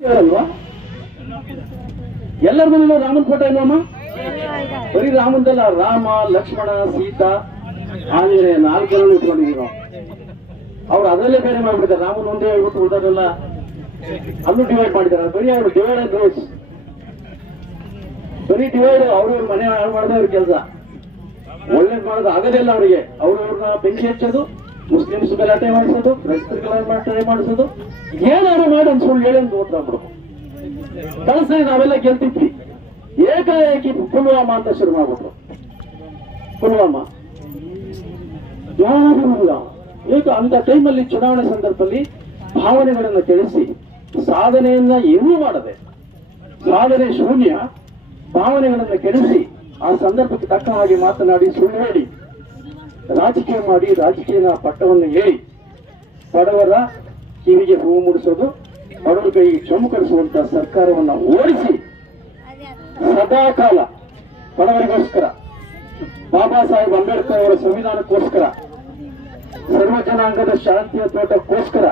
ಅಲ್ವಾ ಮನೇಲೂ ರಾಮನ್ ಫೋಟೋ ಇಲ್ವಮ್ಮ ಬರೀ ರಾಮಂದಲ್ಲ, ರಾಮ, ಲಕ್ಷ್ಮಣ, ಸೀತಾ, ಆಂಜನೇಯ ನಾಲ್ಕರನ್ನು ಇಟ್ಕೊಂಡಿದ್ದೀವಿ ಅವ್ರು ಅದರಲ್ಲೇ ಬೇರೆ ಮಾಡ್ಬಿಡ್ತಾರೆ ರಾಮನ್ ಒಂದೇ ಹೇಳ್ಬಿಟ್ಟು ಉಳಿದೋರೆಲ್ಲ ಅಲ್ಲೂ ಡಿವೈಡ್ ಮಾಡಿದ್ದಾರೆ. ಬರೀ ಅವರು ಡಿವೈಡ್ ಬರೀ ಡಿವೈಡ್ ಅವ್ರ ಮನೆ ಹಾಳು ಮಾಡಿದ್ರೆ ಅವ್ರ ಕೆಲಸ. ಒಳ್ಳೇದು ಮಾಡೋದು ಆಗದಿಲ್ಲ ಅವರಿಗೆ. ಅವ್ರವ್ರನ್ನ ಬೆಂಕಿ ಹಚ್ಚೋದು ಮುಸ್ಲಿಮ್ಸ್ ಗಲಾಟೆ ಮಾಡಿಸೋದು ಕ್ರೈಸ್ತರ ಮಾಡಿಸೋದು ಏನಾರು ಮಾಡಿ ಒಂದು ಸುಳ್ಳು ಹೇಳಿ ಅಂತ ಓಟ್ ಬಿಡು ಕಳಿಸ್ರಿ ನಾವೆಲ್ಲ ಗೆಲ್ತಿದ್ವಿ ಏಕಾಏಕಿ ಪುಲ್ವಾಮಾ ಅಂತ ಶುರು ಮಾಡ್ಬಿಟ್ರು ಪುಲ್ವಾಮಾ ಯಾರು ಇಲ್ಲ ಈಗ ಅಂತ ಟೈಮಲ್ಲಿ ಚುನಾವಣೆ ಸಂದರ್ಭದಲ್ಲಿ ಭಾವನೆಗಳನ್ನು ಕೆಡಿಸಿ ಸಾಧನೆಯನ್ನ ಏನೂ ಮಾಡದೆ ಸಾಧನೆ ಶೂನ್ಯ ಭಾವನೆಗಳನ್ನು ಕೆಡಿಸಿ ಆ ಸಂದರ್ಭಕ್ಕೆ ತಕ್ಕ ಹಾಗೆ ಮಾತನಾಡಿ ಸುಳ್ಳು ಹೇಳಿ ರಾಜಕೀಯ ಮಾಡಿ ರಾಜಕೀಯನ ಪಟ್ಟವನ್ನು ಹೇಳಿ ಬಡವರ ಕಿವಿಗೆ ಹೂವು ಮೂಡಿಸೋದು, ಬಡವರ ಕೈಗೆ ಚಮುಕರಿಸುವಂತ ಸರ್ಕಾರವನ್ನು ಓಡಿಸಿ ಸದಾಕಾಲ ಬಡವರಿಗೋಸ್ಕರ, ಬಾಬಾ ಸಾಹೇಬ್ ಅಂಬೇಡ್ಕರ್ ಅವರ ಸಂವಿಧಾನಕ್ಕೋಸ್ಕರ, ಸರ್ವ ಜನಾಂಗದ ಶಾಂತಿಯ ತೋಟಕ್ಕೋಸ್ಕರ,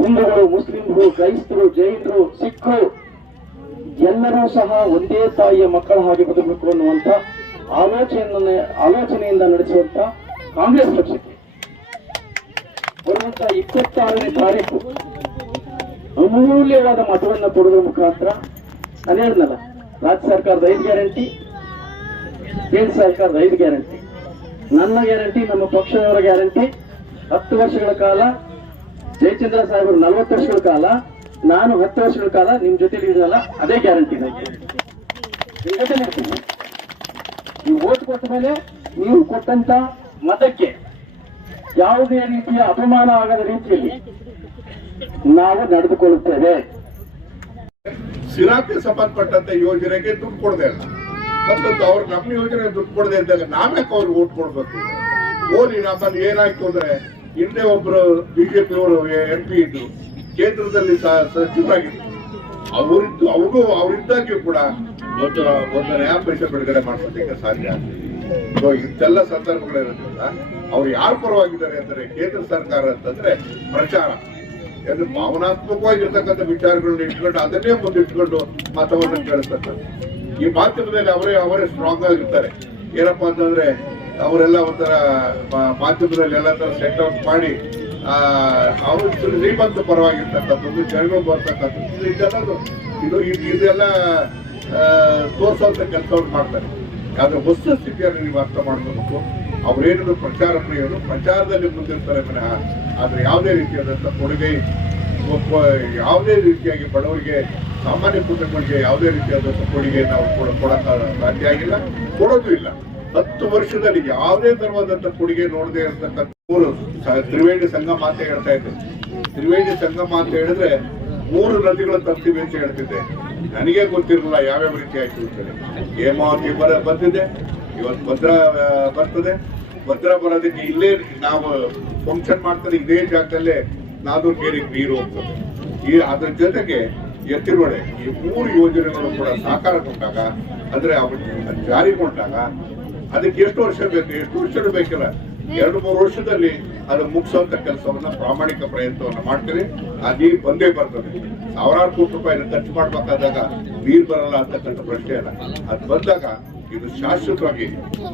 ಹಿಂದೂಗಳು ಮುಸ್ಲಿಂಗಳು ಕ್ರೈಸ್ತರು, ಜೈನರು ಸಿಖ್ರು ಎಲ್ಲರೂ ಸಹ ಒಂದೇ ತಾಯಿಯ ಮಕ್ಕಳ ಹಾಗೆ ಬದುಕಬೇಕು ಅನ್ನುವಂಥ ಆಲೋಚನೆಯನ್ನ ಆಲೋಚನೆಯಿಂದ ನಡೆಸುವಂತ ಕಾಂಗ್ರೆಸ್ ಪಕ್ಷಕ್ಕೆ ಬರುವಂತ ಇಪ್ಪತ್ತಾರನೇ ತಾರೀಕು ಅಮೂಲ್ಯವಾದ ಮತವನ್ನ ಕೊಡುವ ಮುಖಾಂತರ ನಾನು ಹೇಳಿದ್ನಲ್ಲ, ರಾಜ್ಯ ಸರ್ಕಾರದ ಐದು ಗ್ಯಾರಂಟಿ, ಕೇಂದ್ರ ಸರ್ಕಾರದ ಐದು ಗ್ಯಾರಂಟಿ. ನನ್ನ ಗ್ಯಾರಂಟಿ, ನಮ್ಮ ಪಕ್ಷದವರ ಗ್ಯಾರಂಟಿ. ಹತ್ತು ವರ್ಷಗಳ ಕಾಲ, ಜಯಚಂದ್ರ ಸಾಹೇಬರು ನಲವತ್ತು ವರ್ಷಗಳ ಕಾಲ, ನಾನು ಹತ್ತು ವರ್ಷಗಳ ಕಾಲ ನಿಮ್ ಜೊತೆ ಇದ್ದೀನಲ್ಲ ಅದೇ ಗ್ಯಾರಂಟಿ ನನಗೆ ನೀವು ಓಟ್ ಕೊಟ್ಟ ಮೇಲೆ ನೀವು ಕೊಟ್ಟಂತ ಮತಕ್ಕೆ ಯಾವುದೇ ರೀತಿಯ ಅಪಮಾನ ಆಗದ ರೀತಿಯಲ್ಲಿ ನಾವು ನಡೆದುಕೊಳ್ಳುತ್ತೇವೆ. ಶಿರಾಕ್ಕೆ ಸಂಬಂಧಪಟ್ಟಂತೆ ಯೋಜನೆಗೆ ದುಡ್ಡು ಕೊಡದೆ ಇಲ್ಲ. ಮತ್ತೊಂದು ಅವ್ರು ನಮ್ಮ ಯೋಜನೆಗೆ ದುಡ್ಡು ಕೊಡದೆ ಇದ್ದಾಗ ನಾವೇ ಅವ್ರಿಗೆ ಓಟ್ ಕೊಡ್ಬೇಕು. ಓಲಿ ನಮ್ಮಲ್ಲಿ ಏನಾಯ್ತು ಅಂದ್ರೆ ಹಿಂದೆ ಒಬ್ರು ಬಿಜೆಪಿ ಅವರು ಎಂ ಪಿ ಇದ್ರು ಕೇಂದ್ರದಲ್ಲಿ ಸಚಿವರಾಗಿದ್ರು ಅವರಿದ್ದು ಅವರು ಅವರಿದ್ದಾಗ್ಯೂ ಕೂಡ ಒಂದು ಒಂದು ನ್ಯಾಯ ಪೈಸೆ ಬಿಡುಗಡೆ ಮಾಡಿಸೋದಕ್ಕೆ ಸಾಧ್ಯ ಆಗ್ಲಿಲ್ಲ. ಸೊ ಇಂತೆಲ್ಲ ಸಂದರ್ಭಗಳಿರೋದ್ರಿಂದ ಅವ್ರು ಯಾರು ಪರವಾಗಿದ್ದಾರೆ ಅಂದ್ರೆ ಕೇಂದ್ರ ಸರ್ಕಾರ ಅಂತಂದ್ರೆ ಪ್ರಚಾರ. ಎಂದು ಭಾವನಾತ್ಮಕವಾಗಿರ್ತಕ್ಕಂಥ ವಿಚಾರಗಳನ್ನ ಇಟ್ಕೊಂಡು ಅದನ್ನೇ ಮುಂದಿಟ್ಕೊಂಡು ಮತವನ್ನು ಕೇಳಿಸ್ತಕ್ಕಂಥ ಈ ಮಾಧ್ಯಮದಲ್ಲಿ ಅವರೇ ಅವರೇ ಸ್ಟ್ರಾಂಗ್ ಆಗಿರ್ತಾರೆ. ಏನಪ್ಪಾ ಅಂತಂದ್ರೆ, ಅವರೆಲ್ಲ ಒಂಥರ ಮಾಧ್ಯಮದಲ್ಲಿ ಎಲ್ಲ ತರ ಸೆಟ್ ಔಟ್ ಮಾಡಿ ಅವರು ಶ್ರೀಮಂತ ಪರವಾಗಿರ್ತಕ್ಕಂಥದ್ದು ಜನಗಳು ಬರ್ತಕ್ಕಂಥದ್ದು ಇದೆಲ್ಲ ಇದು, ಇದು- ಇದೆಲ್ಲ ತೋರ್ಸೋಂಥ ಕೆಲಸವನ್ನು ಮಾಡ್ತಾರೆ. ಆದ್ರೆ ವಸ್ತು ಸ್ಥಿತಿಯನ್ನು ನೀವು ಅರ್ಥ ಮಾಡ್ಕೋಬೇಕು ಅವ್ರೇನಿದ್ರು ಪ್ರಚಾರ ಪ್ರಿಯರು, ಪ್ರಚಾರದಲ್ಲಿ ಮುಂದಿರ್ತಾರೆ ವಿನಃ ಆದರೆ ಯಾವುದೇ ರೀತಿಯಾದಂಥ ಕೊಡುಗೆ, ಒಬ್ಬ ಯಾವುದೇ ರೀತಿಯಾಗಿ ಬಡವರಿಗೆ, ಸಾಮಾನ್ಯ ಕುಟುಂಬಗಳಿಗೆ ಯಾವುದೇ ರೀತಿಯಾದಂಥ ಕೊಡುಗೆ ನಾವು ಕೊಡ ಕೊಡಕ್ಕ ಸಾಧ್ಯ ಆಗಿಲ್ಲ. ಕೊಡೋದು ಇಲ್ಲ. ಹತ್ತು ವರ್ಷದಲ್ಲಿ ಯಾವುದೇ ತರವಾದಂಥ ಕೊಡುಗೆ ನೋಡದೆ ಇರತಕ್ಕಂಥ ತ್ರಿವೇಣಿ ಸಂಗಮ ಅಂತ ಹೇಳ್ತಾ ಇದ್ರು. ತ್ರಿವೇಣಿ ಸಂಗಮ ಅಂತ ಹೇಳಿದ್ರೆ ಮೂರು ನದಿಗಳು ತರ್ತೀವಿ ಅಂತ ಹೇಳ್ತಿದ್ದೆ. ನನಗೆ ಗೊತ್ತಿರಲಿಲ್ಲ ಯಾವ್ಯಾವ ರೀತಿ ಆಯ್ತು ಅಂತೇಳಿ ಹೇಮಾವತಿ ಬರ ಬಂದಿದೆ. ಇವತ್ತು ಭದ್ರಾ ಬರ್ತದೆ. ಭದ್ರಾ ಬರೋದಕ್ಕೆ ಇಲ್ಲೇ ನಾವು ಫಂಕ್ಷನ್ ಮಾಡ್ತಾರೆ. ಇದೇ ಜಾಗದಲ್ಲೇ ನಾದೂರ್ಗೇರಿಗೆ ನೀರು ಹೋಗ್ತದೆ. ಈ ಅದ್ರ ಜೊತೆಗೆ ಎತ್ತಿರುಗಡೆ ಈ ಮೂರು ಯೋಜನೆಗಳು ಕೂಡ ಸಾಕಾರಗೊಂಡಾಗ ಅಂದ್ರೆ ಜಾರಿಗೊಂಡಾಗ ಅದಕ್ಕೆ ಎಷ್ಟು ವರ್ಷ ಬೇಕು? ಎಷ್ಟು ವರ್ಷ ಬೇಕಿಲ್ಲ. ಎರಡು ಮೂರು ವರ್ಷದಲ್ಲಿ ಅದು ಮುಗಿಸುವಂತ ಕೆಲಸವನ್ನ ಪ್ರಾಮಾಣಿಕ ಪ್ರಯತ್ನವನ್ನ ಮಾಡ್ತೀರಿ. ಆ ನೀರು ಬಂದೇ ಬರ್ತದೆ. ಸಾವಿರಾರು ಕೋಟಿ ರೂಪಾಯಿನ ಖರ್ಚು ಮಾಡ್ಬೇಕಾದಾಗ ನೀರು ಬರಲ್ಲ ಅಂತಕ್ಕಂಥ ಪ್ರಶ್ನೆ ಅಲ್ಲ. ಅದು ಬಂದಾಗ ಇದು ಶಾಶ್ವತವಾಗಿ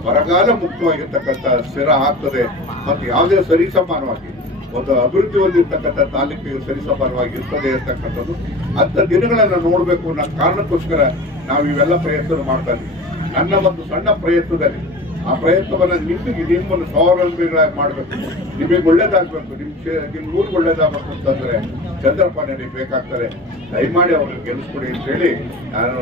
ಬರಗಾಲ ಮುಕ್ತವಾಗಿರ್ತಕ್ಕಂಥ ಸ್ಥಿರ ಆಗ್ತದೆ. ಮತ್ತು ಯಾವುದೇ ಸರಿಸಮಾನವಾಗಿ ಒಂದು ಅಭಿವೃದ್ಧಿ ಹೊಂದಿರ್ತಕ್ಕಂಥ ತಾಲೂಕಿಗೆ ಸರಿಸಮಾನವಾಗಿ ಇರ್ತದೆ ಅಂತಕ್ಕಂಥದ್ದು. ಅಂಥ ದಿನಗಳನ್ನ ನೋಡಬೇಕು ಅನ್ನೋ ಕಾರಣಕ್ಕೋಸ್ಕರ ನಾವು ಇವೆಲ್ಲ ಪ್ರಯತ್ನ ಮಾಡ್ತಾ ಇದ್ದೀವಿ. ನನ್ನ ಒಂದು ಸಣ್ಣ ಪ್ರಯತ್ನದಲ್ಲಿ ಆ ಪ್ರಯತ್ನವನ್ನ ನಿಮಗೆ ನಿಮ್ಮನ್ನು ಸ್ವಾವಲಂಬಿಗಳಾಗಿ ಮಾಡಬೇಕು. ನಿಮಗೆ ಒಳ್ಳೇದಾಗ್ಬೇಕು. ನಿಮ್ಮ ನಿಮ್ಮ ನಿಮ್ ಊರಿಗೆ ಒಳ್ಳೇದಾಗಬೇಕು ಅಂತಂದ್ರೆ ಚಂದ್ರಪ್ಪ ನನಗೆ ಬೇಕಾಗ್ತಾರೆ. ದಯಮಾಡಿ ಅವ್ರಿಗೆ ಗೆಲ್ಲಿಸ್ಕೊಡಿ ಅಂತ ಹೇಳಿ ನಾನು